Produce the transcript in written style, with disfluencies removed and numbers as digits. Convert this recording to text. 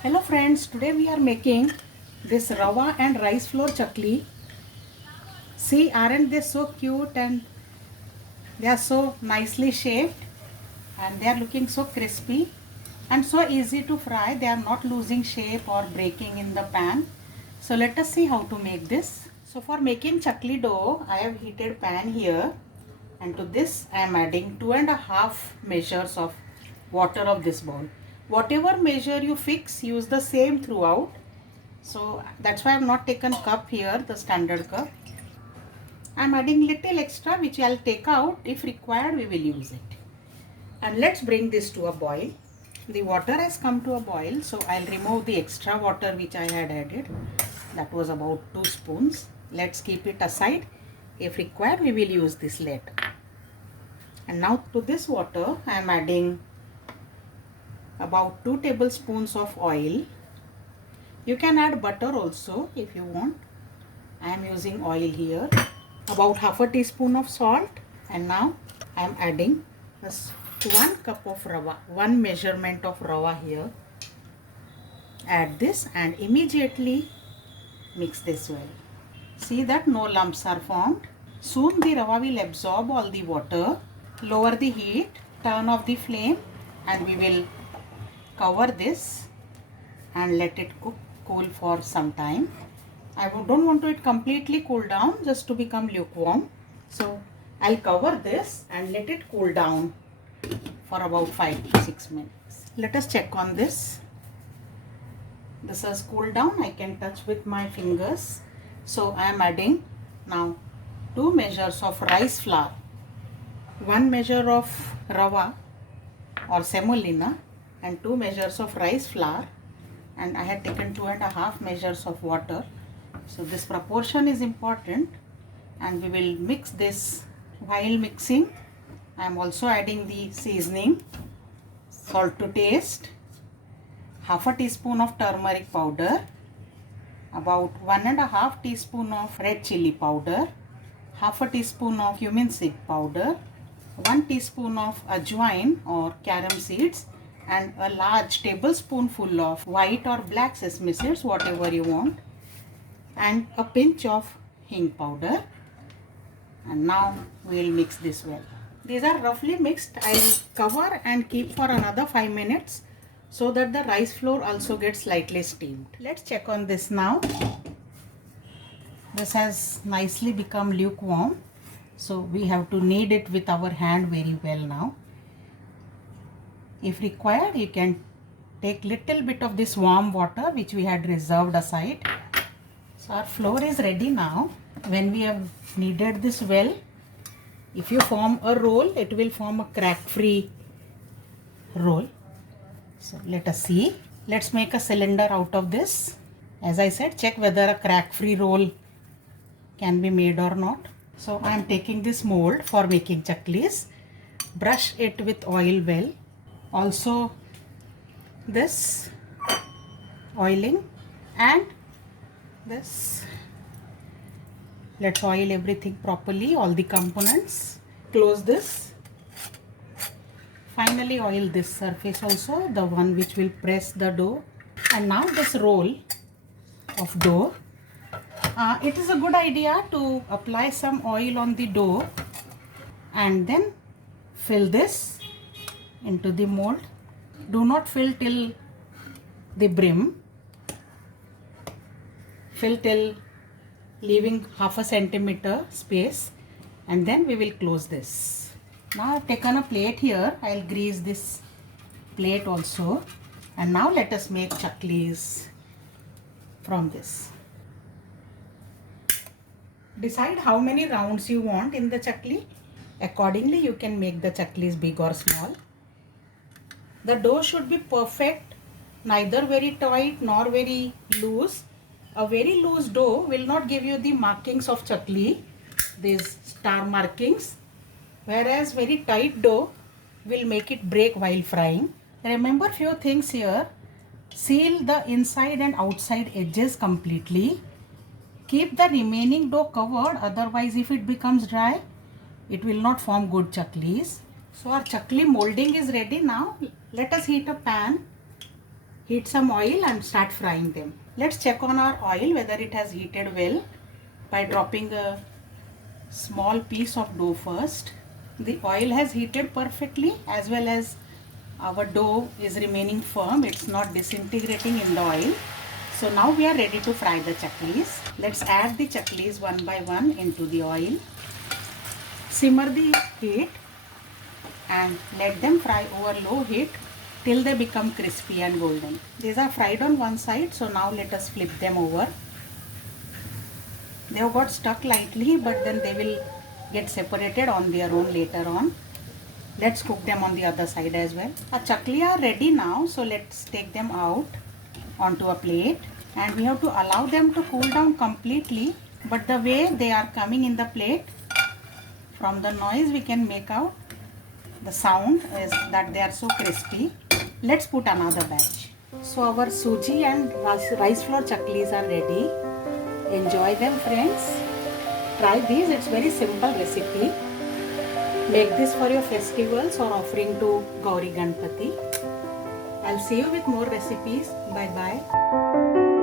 Hello friends, today we are making this rava and rice flour chakli. See, aren't they so cute and they are so nicely shaped and they are looking so crispy and so easy to fry. They are not losing shape or breaking in the pan. So let us see how to make this. So for making chakli dough, I have heated pan here and to this I am adding 2.5 measures of water of this bowl. Whatever measure you fix, use the same throughout. So that's why I have not taken cup here, the standard cup. I am adding little extra which I will take out. If required, we will use it. And let's bring this to a boil. The water has come to a boil, so I'll remove the extra water which I had added. That was about 2 spoons. Let's keep it aside. If required, we will use this later. And now to this water, I am adding about 2 tablespoons of oil. You can add butter also if you want. I am using oil here. About half a teaspoon of salt. And now I am adding this 1 cup of rava, 1 measurement of rava here. Add this and immediately mix this well. See that no lumps are formed. Soon the rava will absorb all the water. Lower the heat, turn off the flame and we will cover this and let it cool for some time. I don't want it completely cool down, just to become lukewarm. So I'll cover this and let it cool down for about 5 to 6 minutes. Let us check on this. This has cooled down. I can touch with my fingers. So I am adding now 2 measures of rice flour, 1 measure of rava or semolina and 2 measures of rice flour, and I had taken 2.5 measures of water. So this proportion is important and we will mix this. While mixing, I am also adding the seasoning, salt to taste, half a teaspoon of turmeric powder, about 1.5 teaspoon of red chili powder, half a teaspoon of cumin seed powder, 1 teaspoon of ajwain or carom seeds, and a large tablespoonful of white or black sesame seeds, whatever you want, and a pinch of hing powder. And now we will mix this well. These are roughly mixed. I will cover and keep for another 5 minutes so that the rice flour also gets slightly steamed. Let's check on this now. This has nicely become lukewarm. So we have to knead it with our hand very well now. If required, you can take little bit of this warm water which we had reserved aside. So our flour is ready now. When we have kneaded this well, if you form a roll, it will form a crack-free roll. So let us see. Let's make a cylinder out of this. As I said, check whether a crack-free roll can be made or not. So I am taking this mold for making chaklis. Brush it with oil well. Also this oiling and this. Let's oil everything properly, all the components. Close this. Finally oil this surface also, the one which will press the dough. And now this roll of dough. It is a good idea to apply some oil on the dough and then fill this into the mold. Do not fill till the brim. Fill till leaving half a centimeter space and then we will close this. Now I have taken a plate here. I will grease this plate also. And now let us make chaklis from this. Decide how many rounds you want in the chakli. Accordingly you can make the chaklis big or small. The dough should be perfect, neither very tight nor very loose. A very loose dough will not give you the markings of chakli, these star markings, whereas very tight dough will make it break while frying. Remember few things here. Seal the inside and outside edges completely. Keep the remaining dough covered, otherwise if it becomes dry, it will not form good chaklis. So our chakli molding is ready now. Let us heat a pan. heat some oil and start frying them. Let's check on our oil whether it has heated well by dropping a small piece of dough first. The oil has heated perfectly, as well as our dough is remaining firm. It's not disintegrating in the oil. So now we are ready to fry the chaklis. Let's add the chaklis one by one into the oil. Simmer the heat and let them fry over low heat till they become crispy and golden. These are fried on one side, so now let us flip them over. They have got stuck lightly, but then they will get separated on their own later on. Let's cook them on the other side as well. Our chakli are ready now, so let's take them out onto a plate, and we have to allow them to cool down completely. But the way they are coming in the plate, from the noise we can make out the sound is that they are so crispy. Let's put another batch. So our suji and rice flour chaklis are ready. Enjoy them, friends. Try these. It's very simple recipe. Make this for your festivals or offering to Gauri Ganpati. I'll see you with more recipes. Bye bye.